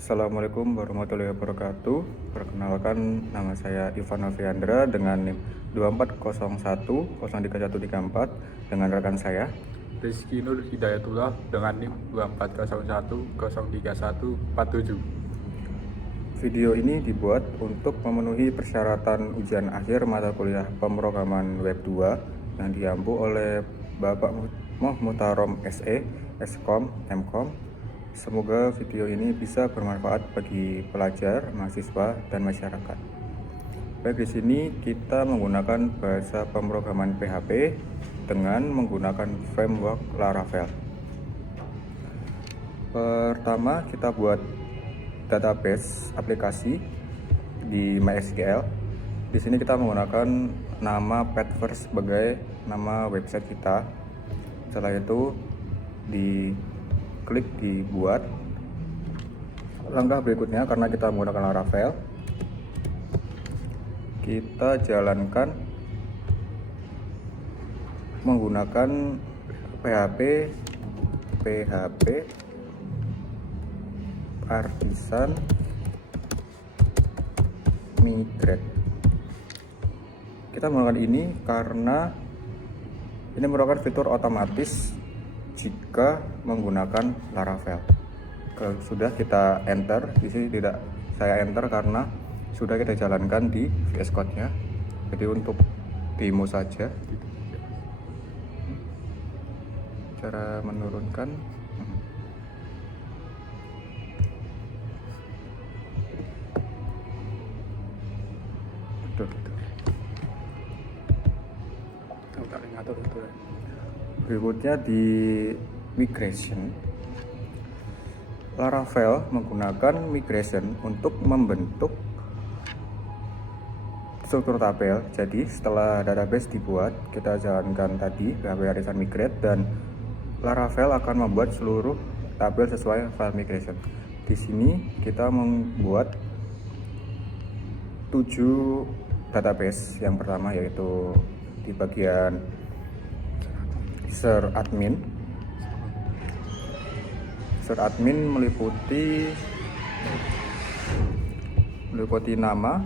Assalamualaikum warahmatullahi wabarakatuh. Perkenalkan, nama saya Ivan Noviandra dengan NIM 2401031134 dengan rekan saya. Rizky Nur Hidayatullah dengan NIM 2401031147. Video ini dibuat untuk memenuhi persyaratan ujian akhir mata kuliah pemrograman web 2 yang diampu oleh Bapak Muhtarom SE, Skom, Mkom. Semoga video ini bisa bermanfaat bagi pelajar, mahasiswa, dan masyarakat. Baik, di sini kita menggunakan bahasa pemrograman PHP dengan menggunakan framework Laravel. Pertama, kita buat database aplikasi di MySQL. Di sini kita menggunakan nama Petverse sebagai nama website kita. Setelah itu diklik dibuat. Langkah berikutnya, karena kita menggunakan Laravel, kita jalankan menggunakan PHP artisan migrate. Kita menggunakan ini karena ini merupakan fitur otomatis jika menggunakan Laravel. Kalau sudah kita enter, di sini tidak saya enter karena sudah kita jalankan di VS Code-nya. Jadi untuk demo saja. Cara menurunkan. Berikutnya di migration. Laravel menggunakan migration untuk membentuk struktur tabel. Jadi setelah database dibuat, kita jalankan tadi PHP artisan migrate dan Laravel akan membuat seluruh tabel sesuai file migration. Di sini kita membuat 7 database. Yang pertama yaitu di bagian ser admin. Ser admin meliputi nama,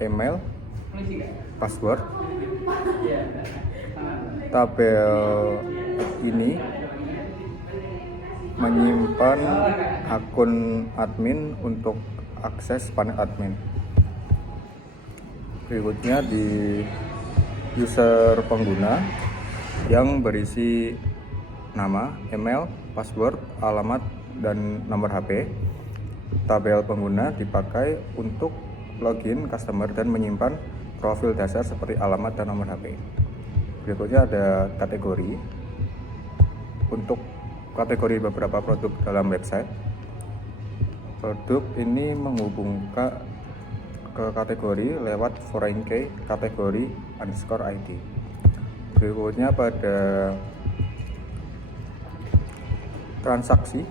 email, password. Tabel ini menyimpan akun admin untuk akses panel admin. Berikutnya di user pengguna yang berisi nama, email, password, alamat, dan nomor HP. Tabel pengguna dipakai untuk login customer dan menyimpan profil dasar seperti alamat dan nomor HP. Berikutnya ada kategori. Untuk kategori beberapa produk dalam website, produk ini menghubungkan ke kategori lewat foreign key kategori _ID. Berikutnya pada transaksi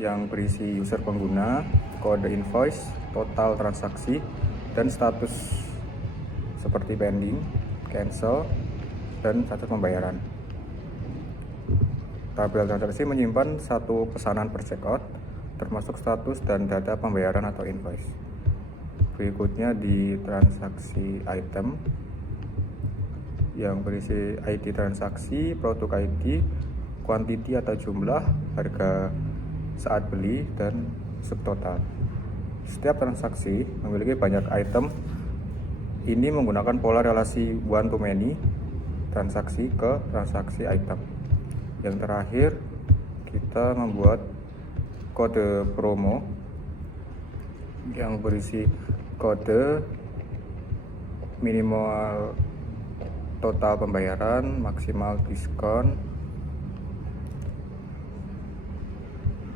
yang berisi user pengguna, kode invoice, total transaksi, dan status seperti pending, cancel, dan status pembayaran. Tabel transaksi menyimpan satu pesanan per checkout, termasuk status dan data pembayaran atau invoice. Berikutnya di transaksi item yang berisi ID transaksi, produk ID, quantity atau jumlah, harga saat beli, dan subtotal. Setiap transaksi memiliki banyak item. Ini menggunakan pola relasi one to many, transaksi ke transaksi item. Yang terakhir, kita membuat kode promo yang berisi kode minimal total pembayaran, maksimal diskon.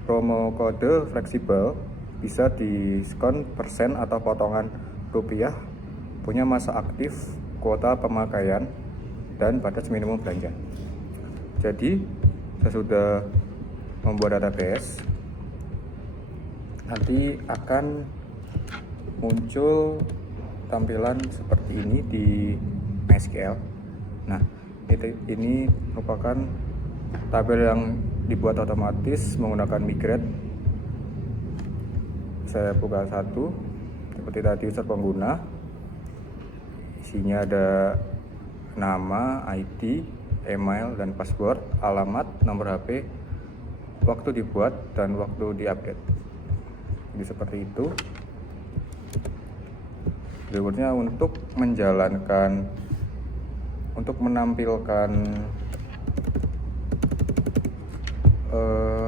Promo kode fleksibel, bisa diskon persen atau potongan rupiah, punya masa aktif, kuota pemakaian, dan batas minimum belanja. Jadi saya sudah membuat database. Nanti akan muncul tampilan seperti ini di MySQL. Nah, ini merupakan tabel yang dibuat otomatis menggunakan migrate saya buka satu seperti tadi, user pengguna. Isinya ada nama, ID, email, dan password, alamat, nomor HP, waktu dibuat, dan waktu diupdate. Jadi seperti itu. Berikutnya untuk menampilkan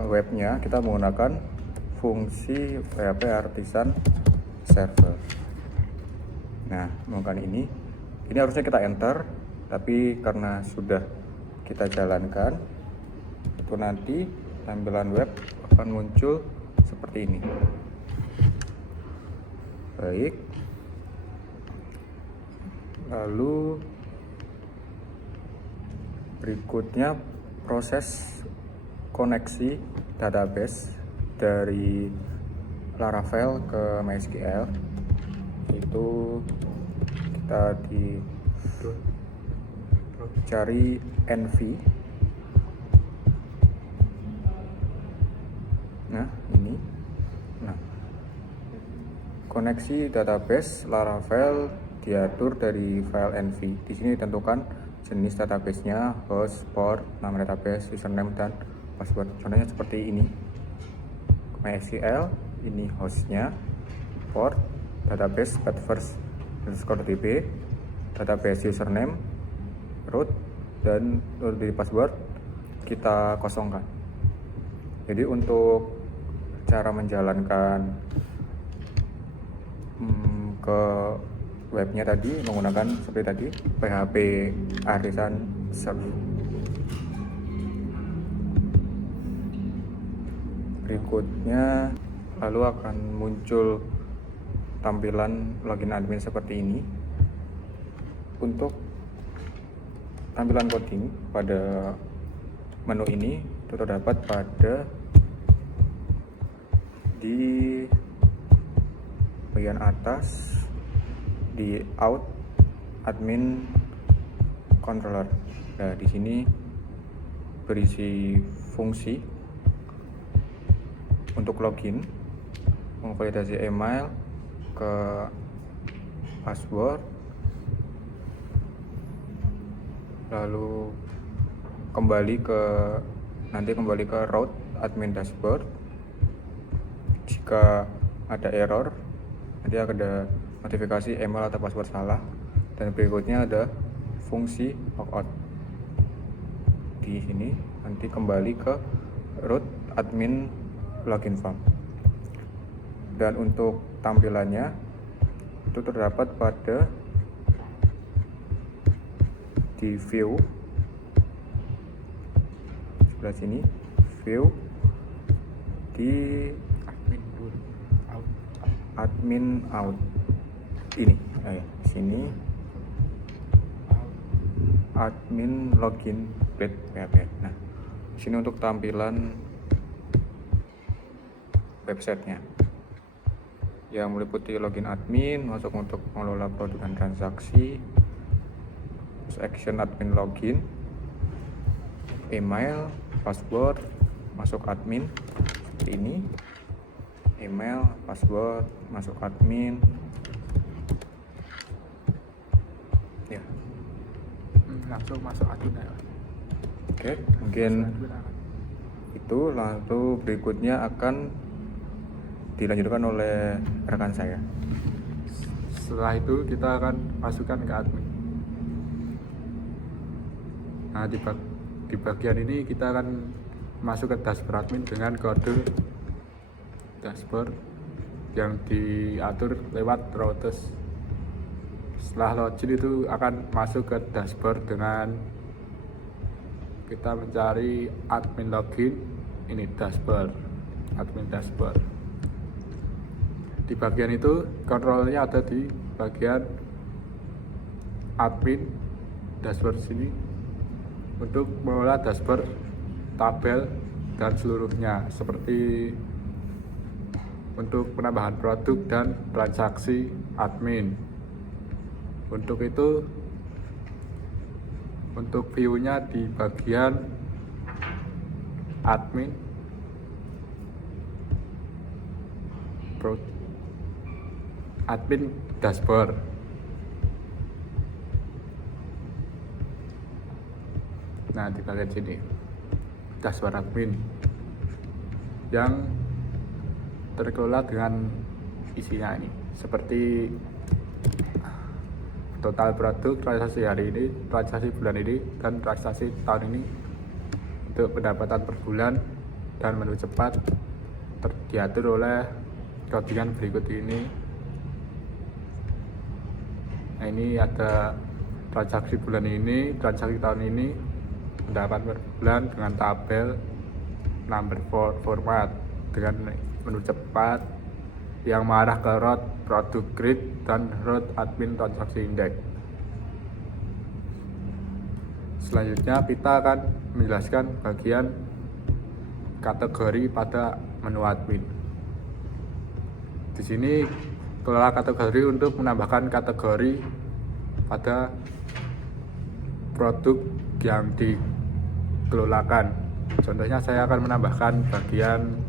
webnya, kita menggunakan fungsi PHP Artisan Server. Nah, menggunakan ini harusnya kita enter, tapi karena sudah kita jalankan, itu nanti tampilan web akan muncul seperti ini. Baik, lalu berikutnya proses koneksi database dari Laravel ke MySQL. Itu kita cari env. Nah, ini. Nah, koneksi database Laravel diatur dari file env. Di sini ditentukan jenis database-nya, host, port, nama database, username, dan password. Contohnya seperti ini. MySQL, ini hostnya, port, database @first_db, database username, root, dan dari password kita kosongkan. Jadi untuk cara menjalankan ke webnya tadi menggunakan seperti tadi, PHP Artisan Server. Berikutnya lalu akan muncul tampilan login admin seperti ini. Untuk tampilan coding pada menu ini itu terdapat di bagian atas, di out admin controller. Nah, di sini berisi fungsi untuk login, memvalidasi email ke password, lalu kembali ke root admin dashboard. Jika ada error, nanti ada notifikasi email atau password salah. Dan berikutnya ada fungsi logout. Di sini nanti kembali ke root admin login form. Dan untuk tampilannya itu terdapat di view sebelah sini, view di admin out ini, sini admin login plate PHP. Nah, sini untuk tampilan websitenya yang meliputi login admin, masuk untuk mengelola produk dan transaksi, action admin login, email, password, masuk admin seperti ini, email, password, masuk admin. Ya, langsung masuk admin ya. Oke, mungkin itu. Lalu berikutnya akan dilanjutkan oleh rekan saya. Setelah itu kita akan masukkan ke admin. Nah, di bagian ini kita akan masuk ke dashboard admin dengan kode dashboard yang diatur lewat routes. Setelah login itu akan masuk ke dashboard dengan kita mencari admin login. Ini dashboard, admin dashboard. Di bagian itu kontrolnya ada di bagian admin dashboard sini untuk mengelola dashboard, tabel, dan seluruhnya, seperti untuk penambahan produk dan transaksi admin. Untuk itu, untuk view-nya di bagian admin, pro, admin dashboard. Nah, di bagian sini dashboard admin yang terkelola dengan isinya ini seperti total produk, transaksi hari ini, transaksi bulan ini, dan transaksi tahun ini untuk pendapatan per bulan dan menu cepat diatur oleh codingan berikut ini. Nah, ini ada transaksi bulan ini, transaksi tahun ini, pendapatan per bulan dengan tabel, number format dengan menu cepat yang mengarah ke root product grid dan root admin transaksi index. Selanjutnya kita akan menjelaskan bagian kategori pada menu admin. Di sini kelola kategori untuk menambahkan kategori pada produk yang dikelolakan. Contohnya saya akan menambahkan bagian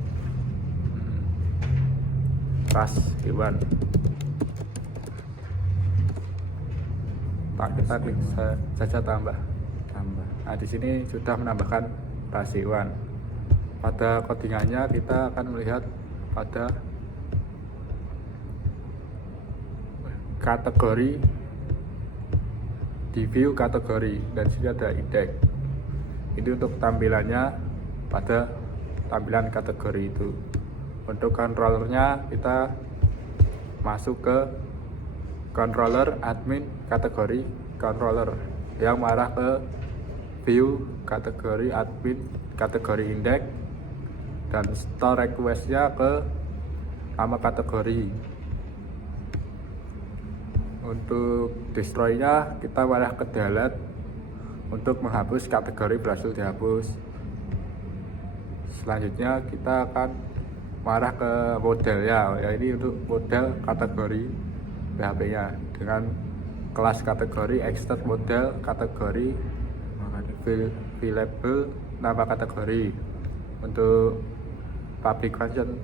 ras hewan. Kita klik saja tambah. Nah, di sini sudah menambahkan ras hewan. Pada codingannya kita akan melihat pada kategori, di view kategori, dan sini ada index. Ini untuk tampilannya pada tampilan kategori itu. Untuk controllernya kita masuk ke controller admin kategori controller yang mengarah ke view kategori admin kategori index, dan store requestnya ke nama kategori. Untuk destroy-nya kita mengarah ke delete untuk menghapus kategori berhasil dihapus. Selanjutnya kita akan mengarah ke modelnya, ya ini untuk model kategori PHP-nya dengan kelas kategori, extend model kategori, label nama kategori. Untuk public function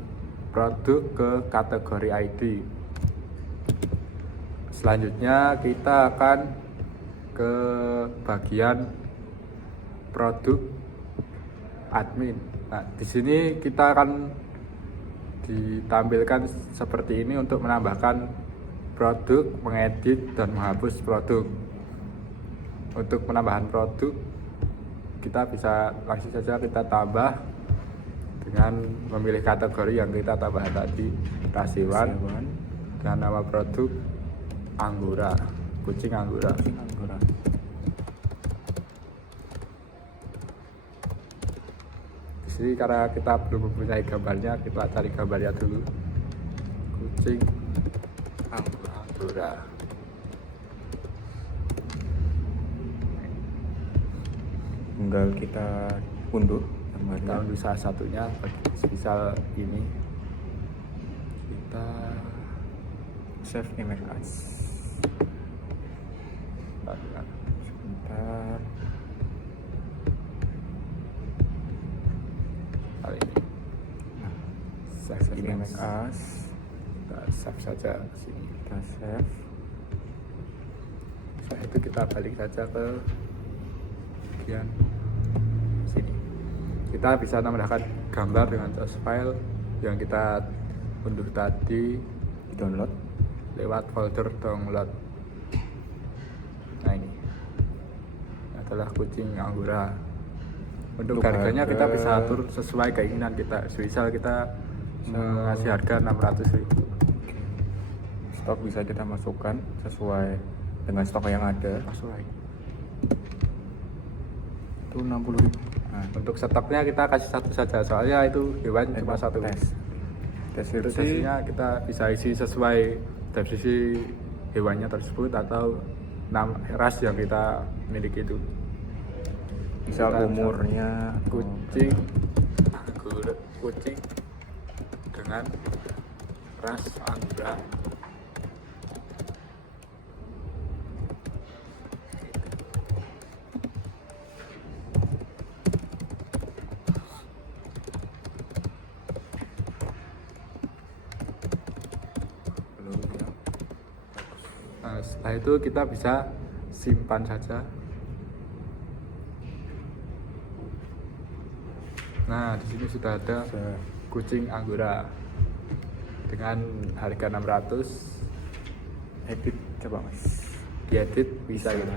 produk ke kategori ID. Selanjutnya kita akan ke bagian produk admin. Nah, di sini kita akan ditampilkan seperti ini untuk menambahkan produk, mengedit, dan menghapus produk. Untuk penambahan produk kita bisa langsung saja kita tambah dengan memilih kategori yang kita tambah tadi, ras hewan, dan nama produk Anggora, kucing Anggora. Jadi karena kita belum mempunyai gambarnya, kita cari gambarnya dulu. Kucing Anggora. Tinggal kita unduh gambarnya. Kita unduh salah satunya, misal ini. Kita Save image as. Sebentar. Kali ini. Save Image as. Kita save saja sini. Kita save. Setelah itu kita balik saja ke bagian sini. Kita bisa menambahkan gambar dengan source file yang kita unduh tadi, Download lewat folder download. Nah, ini adalah kucing Anggora. Untuk harganya kita bisa atur sesuai keinginan kita. Misal kita ngasih harga 600.000. stok bisa kita masukkan sesuai dengan stok yang ada. Sesuai. Itu 60.000. Nah, untuk stoknya kita kasih satu saja, soalnya itu hewan cuma satu. Tes Untuk versi sesinya kita bisa isi sesuai deskripsi hewannya tersebut atau ras yang kita miliki itu. misal Kita umurnya kucing Anggora, kucing dengan ras Anggora. Setelah itu kita bisa simpan saja. Nah, di sini sudah ada kucing Anggora dengan harga 600. Edit coba Mas. Diedit bisa Bisa. gitu.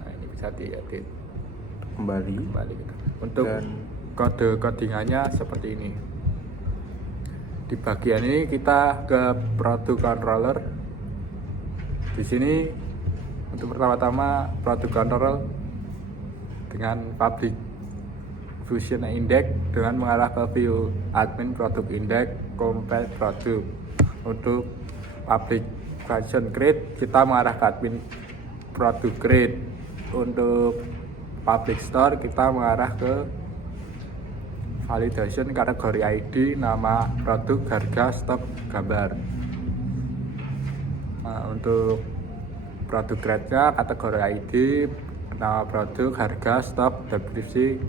Nah, ini bisa diedit Kembali. gitu. Untuk Dan- kode codingannya seperti ini. Di bagian ini kita ke produk controller. Di sini untuk pertama-tama produk controller dengan public fusion index dengan mengarah ke view admin produk index compare produk. Untuk public function create kita mengarah ke admin produk create. Untuk public store kita mengarah ke validation kategori ID, nama produk, harga, stok, gambar. Nah, untuk produk grade-nya kategori ID, nama produk, harga, stok, deskripsi,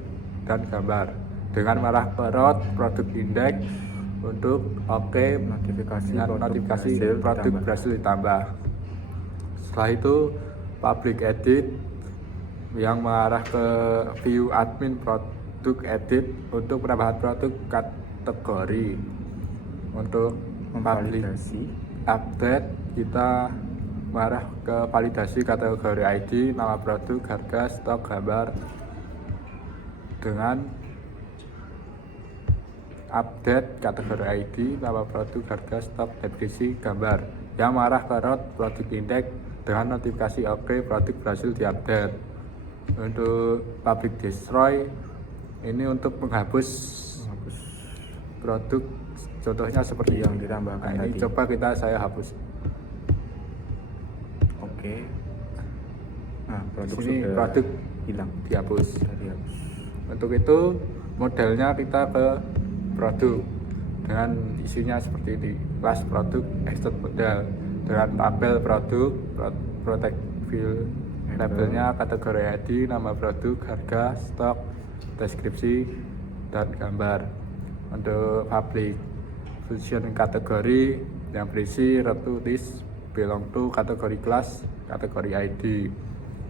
dan gambar. Dengan mengarah ke root produk index untuk oke Notifikasi dengan produk notifikasi berhasil produk ditambah. berhasil ditambah. Setelah itu public edit yang mengarah ke view admin produk edit untuk penambahan produk kategori. Untuk public Memvalidasi. update kita mengarah ke validasi kategori ID, nama produk, harga, stok, gambar. Dengan update kategori ID, nama produk, harga, stok, deskripsi, gambar yang mengarah ke root produk index dengan notifikasi oke produk berhasil diupdate. Untuk public destroy ini untuk menghapus produk, contohnya seperti Yang ini. ditambahkan Nah, ini tadi. coba saya hapus. Oke. Nah, produk Di sini sudah produk hilang. dihapus. Tadi habis. Untuk itu modelnya kita ke produk dengan isinya seperti ini. Kelas produk, extend model dengan tabel produk, protect field, labelnya, kategori ID, nama produk, harga, stok, deskripsi, dan gambar. Untuk public function kategori yang berisi retu list belong to kategori kelas, kategori ID.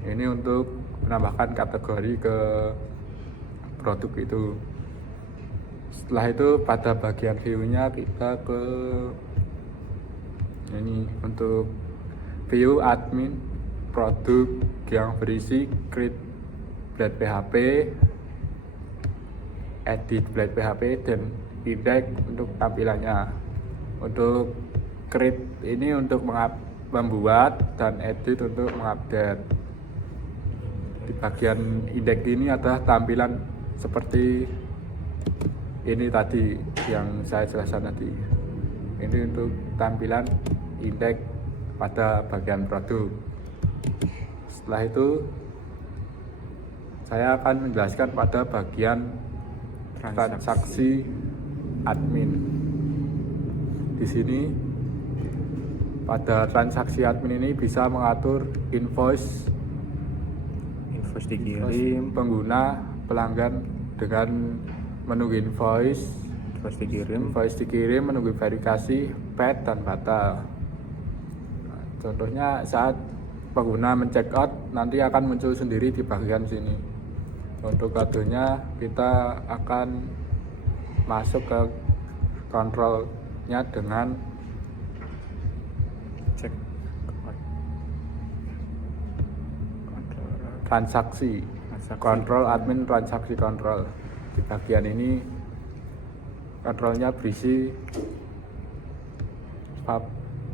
Ini untuk menambahkan kategori ke produk itu. Setelah itu pada bagian view-nya kita ke ini untuk view admin produk yang berisi create blade PHP, edit blade PHP, dan index untuk tampilannya. Untuk create ini untuk membuat dan edit untuk mengupdate. Di bagian index ini adalah tampilan seperti ini tadi yang saya jelaskan tadi. Ini untuk tampilan indeks pada bagian produk. Setelah itu saya akan menjelaskan pada bagian transaksi admin. Di sini pada transaksi admin ini bisa mengatur invoice Dikirim. pengguna pelanggan dengan menunggu invoice dikirim, menunggu verifikasi, paid, dan batal. Nah, contohnya saat pengguna men-check out nanti akan muncul sendiri di bagian sini. Untuk kodenya kita akan masuk ke kontrolnya dengan Cek. transaksi kontrol admin transaksi kontrol. Di bagian ini kontrolnya berisi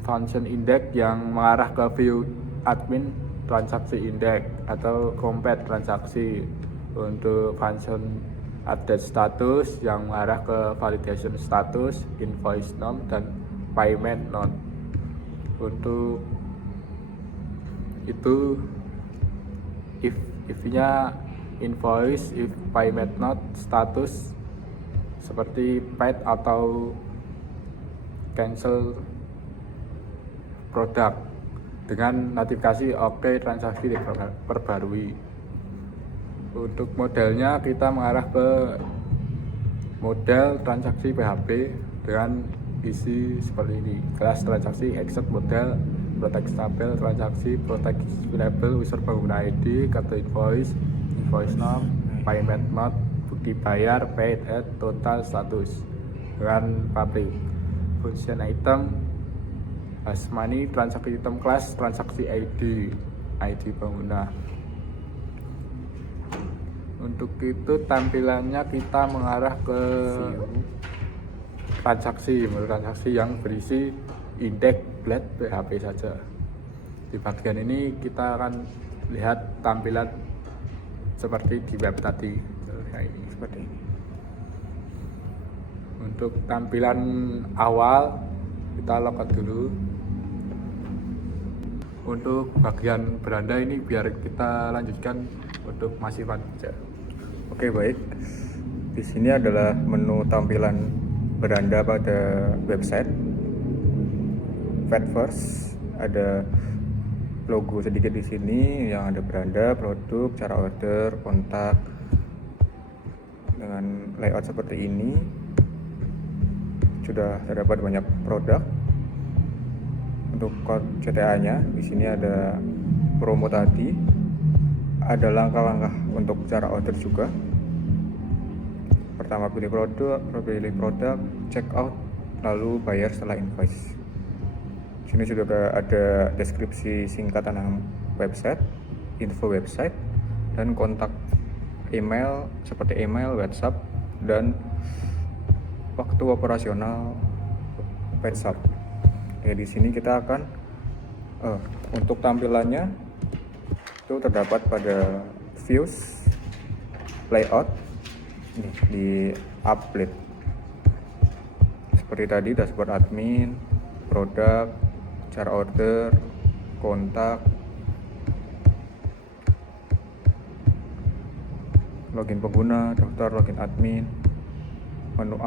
function index yang mengarah ke view admin transaksi index atau compare transaksi. Untuk function update status yang mengarah ke validation status, invoice none, dan payment none. Untuk itu if-nya invoice, if payment not, status seperti paid atau cancel produk dengan notifikasi oke transaksi diperbarui. Untuk modelnya kita mengarah ke model transaksi PHP dengan isi seperti ini. Kelas transaksi exit model protect tabel transaksi, protect label, user pengguna ID, kartu invoice, invoice nom, payment mode, bukti bayar, paid at, total, status, run public, function item, hash money, transaksi item class, transaksi ID, ID pengguna. Untuk itu tampilannya kita mengarah ke transaksi yang berisi indeks blad PHP saja. Di bagian ini kita akan lihat tampilan seperti di web tadi. Nah, ini seperti ini. Untuk tampilan awal kita logout dulu. Untuk bagian beranda ini biar kita lanjutkan untuk masih saja. Oke, baik. Di sini adalah menu tampilan beranda pada website. First ada logo sedikit di sini yang ada beranda, produk, cara order, kontak dengan layout seperti ini. Sudah terdapat banyak produk. Untuk kode CTA-nya di sini ada promo tadi. Ada langkah-langkah untuk cara order juga. Pertama pilih produk, check out, lalu bayar setelah invoice. Sini sudah ada deskripsi singkat tentang website, info website, dan kontak email seperti email, WhatsApp, dan waktu operasional WhatsApp. Ya, di sini kita akan untuk tampilannya itu terdapat pada views, layout, ini di update. Seperti tadi dashboard admin, produk, cara order, kontak, login pengguna, daftar login admin, menu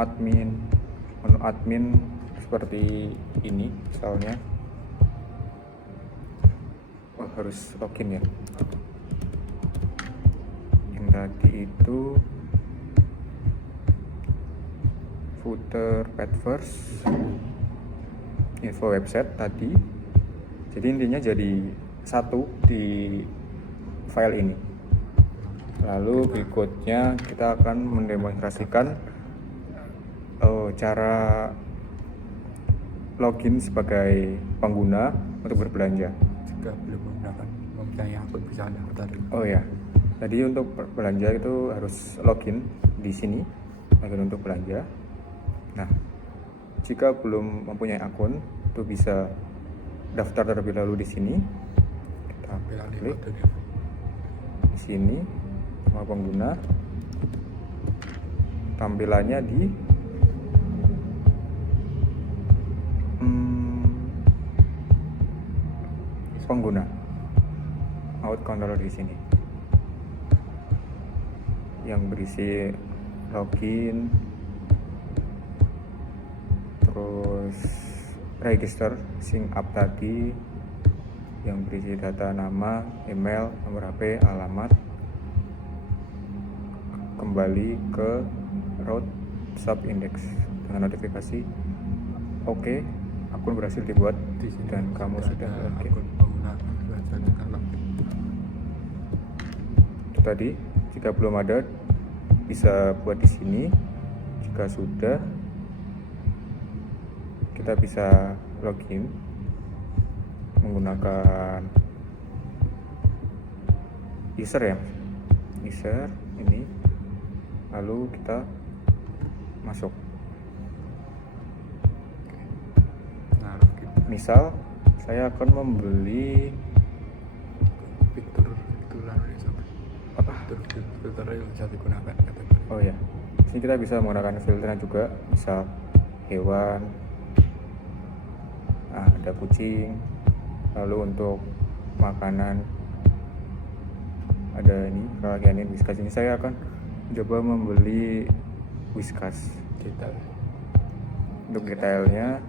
admin seperti ini misalnya. Harus login ya. Yang tadi itu footer, page first, info website tadi. Jadi intinya jadi satu di file ini. Lalu berikutnya kita akan mendemonstrasikan cara login sebagai pengguna untuk berbelanja. Jika belum mempunyai akun bisa daftar. Oh ya, tadi untuk belanja itu harus login di sini, login untuk belanja. Nah, jika belum mempunyai akun, itu bisa daftar terlebih dahulu di sini. Kita klik di sini, nama pengguna. Tampilannya di pengguna. Out controller di sini yang berisi login, terus register sync up tadi yang berisi data nama, email, nomor HP, alamat, kembali ke route sub index dengan notifikasi oke, akun berhasil dibuat dan kamu sudah login. Itu tadi, jika belum ada bisa buat di sini. Jika sudah, kita bisa login menggunakan user ya, user ini, lalu kita masuk. Misal saya akan membeli fitur yang bisa digunakan. Oh ya, sini kita bisa menggunakan filternya juga, misal hewan, ada kucing. Lalu untuk makanan ada ini, bagian ini Whiskas. Ini saya akan coba membeli Whiskas detail. Untuk detailnya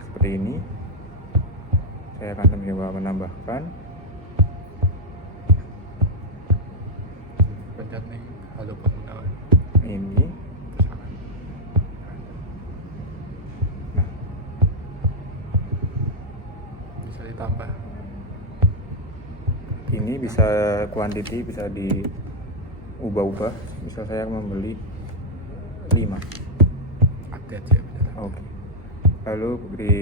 seperti ini, saya akan mencoba menambahkan. Pencet nih, halo pengguna Ini nah, ditambah. Ini bisa quantity bisa diubah-ubah. Misal saya membeli 5. Update ya benar. Oke. Lalu di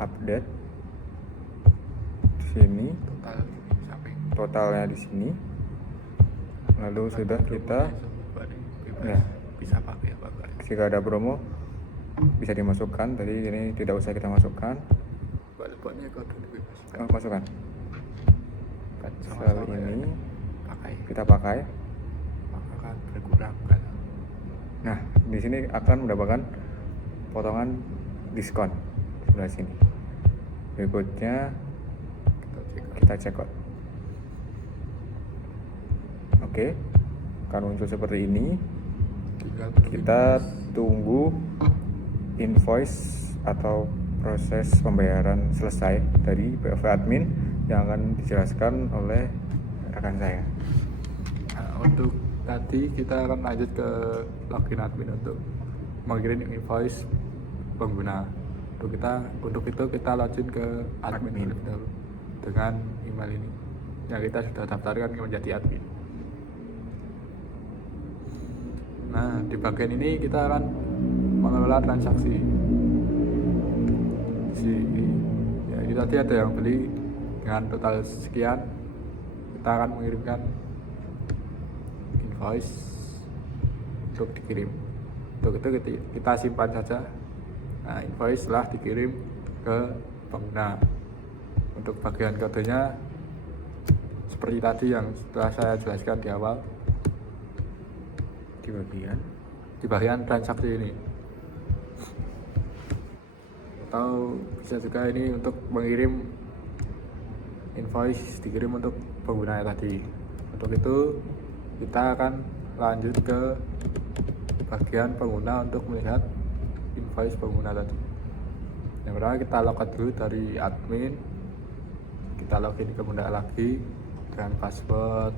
update di sini, Total ini sampai totalnya di sini. Lalu sudah kita ya, bisa pakai apa enggak? jika ada promo bisa dimasukkan. Tadi ini tidak usah kita masukkan. Balik-baliknya kode bebas. Masukkan. Misal Sama-sama ya, ini pakai, kita pakai. maka akan berkurang kan. Nah, di sini akan mendapatkan potongan diskon sebelah sini. Berikutnya kita check out. Oke, akan muncul seperti ini. Tinggal Kita tunggu invoice atau proses pembayaran selesai dari POV admin yang akan dijelaskan oleh rekan saya. Nah, untuk tadi kita akan lanjut ke login admin untuk mengirim invoice pengguna. Untuk itu kita login ke admin terlebih dahulu dengan email ini yang kita sudah daftarkan menjadi admin. Nah, di bagian ini kita akan mengelola transaksi. Ya, ini tadi ada yang beli dengan total sekian, kita akan mengirimkan invoice untuk dikirim. Untuk itu kita simpan saja. Nah, invoice setelah dikirim ke pengguna. Untuk bagian kodenya seperti tadi yang setelah saya jelaskan di awal, di bagian transaksi ini. Atau bisa juga ini untuk mengirim invoice dikirim untuk pengguna tadi. Untuk itu kita akan lanjut ke bagian pengguna untuk melihat invoice pengguna tadi. Yang pertama kita logout dulu dari admin, kita login ke pengguna lagi dengan password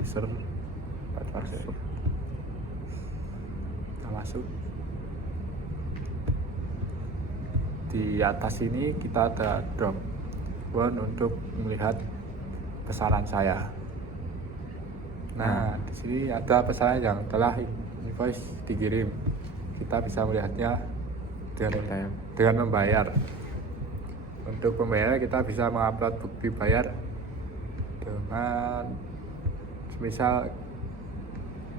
user 4 password. Kita masuk. Di atas ini kita ada drop down untuk melihat pesanan saya. Nah, di sini ada pesanan yang telah invoice dikirim. Kita bisa melihatnya dengan membayar. Untuk pembayaran kita bisa mengupload bukti bayar dengan misal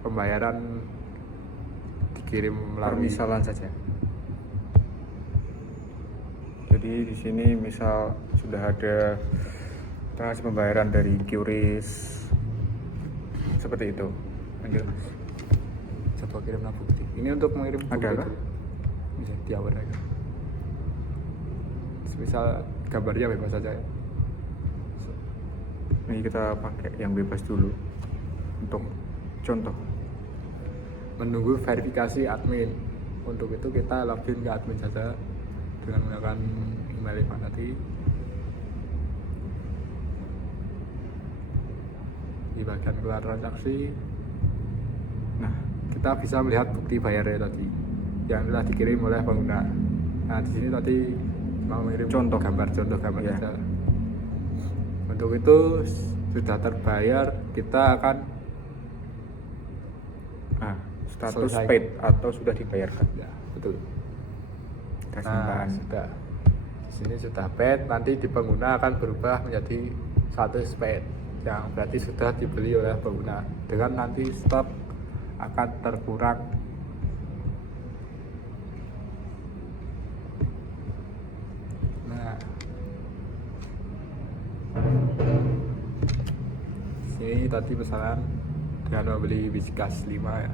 pembayaran dikirim melalui Permisalan saja. Jadi di sini misal sudah ada transaksi pembayaran dari QRIS seperti itu. Lanjut Mas. coba kirim bukti. Ini untuk mengirim bukti. Ada kah? Bisa di awal aja. Misal gambarnya bebas saja ya. Ini kita pakai yang bebas dulu untuk contoh. Menunggu verifikasi admin. Untuk itu kita login ke admin saja dengan menggunakan email yang tadi. Di bagian keluar transaksi, nah kita bisa melihat bukti bayarnya tadi yang telah dikirim oleh pengguna. Nah di sini tadi mau mengirim contoh gambar ya. saja. Untuk itu sudah terbayar, kita akan status selesai. paid atau sudah dibayarkan. Ya, betul. Kita Nah, simpan. sudah. Di sini sudah paid, nanti di pengguna akan berubah menjadi status paid yang berarti sudah dibeli oleh pengguna. Dengan nanti stok akan terkurang. Nah, sini tadi pesanan dengan membeli Whiskas 5 ya,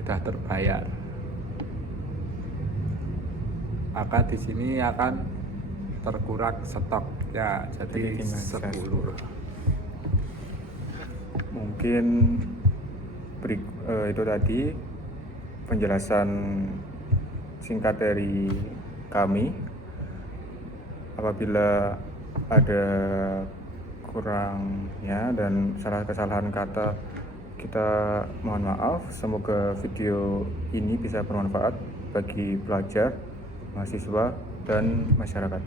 sudah terbayar. Maka di sini akan terkurang stoknya jadi 10. Mungkin itu tadi penjelasan singkat dari kami. Apabila ada kurangnya dan kesalahan kata, kita mohon maaf. Semoga video ini bisa bermanfaat bagi pelajar, mahasiswa, dan masyarakat.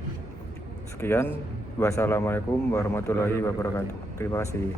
Sekian, wassalamualaikum warahmatullahi wabarakatuh. Terima kasih.